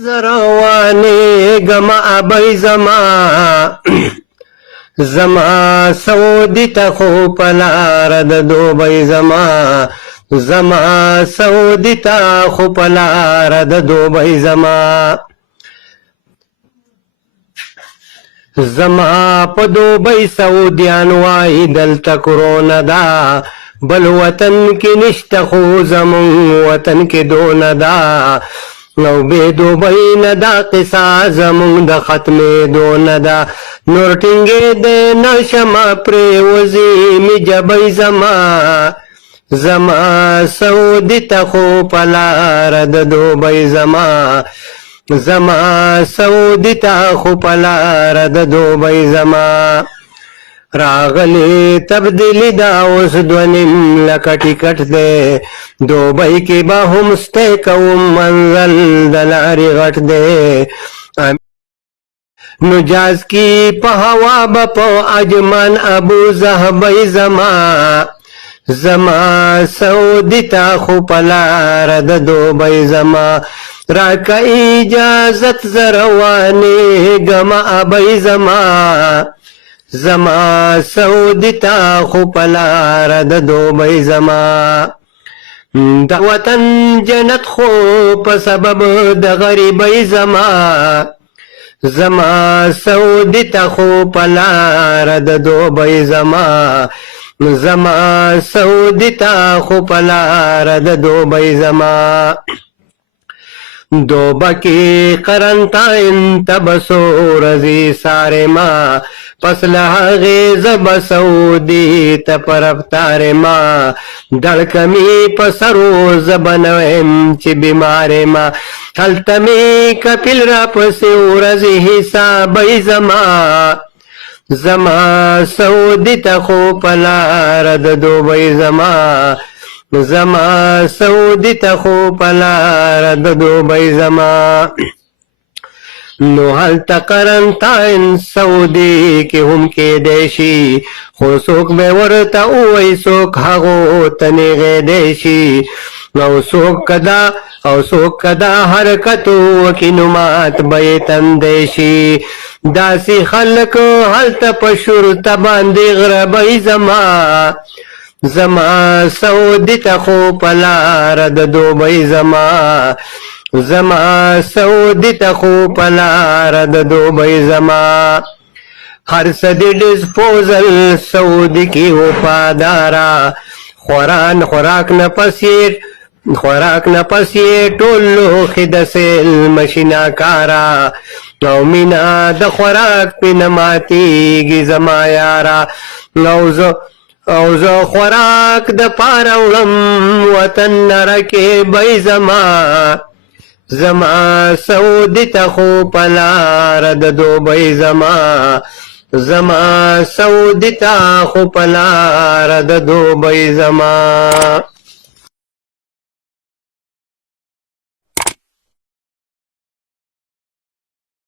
زرواني گما ابي زما زما سعودي تخو پلار د دوبي زما زما سعودي تخو پلار د دوبي زما زما په دوبي سعوديان وای دلته کرونا دا بل وطن کې نشته خو زمون وطن کې دون دا نو به دوبي نه دا قصه زمون د ختمې دون دا نور ټینګې د نشما پرې وزي می جبې زما زما سعودي تخو پلار د دوبي زما زما سعودي تخو پلار د دوبي زما راغلی تبدیلی دا اوس دونیم لکه ټیکټ دی دوبۍ کې به هم ستی کوم منزل د لارې غټ دی نجاز کی په هوا به په اجمن ابو زهبۍ زما زما سعودي تا خو په لاره د دوبۍ زما راکه اجازت زه روانېږم ابۍ زما زما سعودي تا خو پلار د دوبۍ زما د وطن جنت خو په سبب د غریبۍ زما زما سعودي تا خو پلار د دوبۍ زما زما سعودي تا خو پلار د دوبۍ زما دوبکی قرنطاین تبسو رزی سارے ما پس لحاغی زب سعودی تپرفتار ما دلکمی پسرو زبنویم چی بیمار ما حلتمی کپل را پسو رزی حسابی زما زما سعودی تخو پلار د دوبۍ زما زما سعودي تخو پلار د دوبۍ زما نو هلته قرنطاین سعودي کې هم کېدی شي خو څوک به ورته ووایي څوک هغو ته نیغېدی شي او څوک کدا حرکت وکړي نو مات به یې تندی شي داسې خلک هلته په شورته باندې غربۍ زما زما سعودي تخو پلار د دوبۍ زما زما سعودي تخو پلار د دوبۍ زما هر صدی ډسپوزل سعودي کې وفادارا خوراک نه پسې ټول لوښي د سیل مشینا کارا او مینا د خوراک پې نه ماتېږي زما یارا او زه خوراک د پاره وړم وطن نه رکیبۍ زما زما سعودي تخو پلار د دوبۍ زما زما سعودي تخو پلار د دوبۍ زما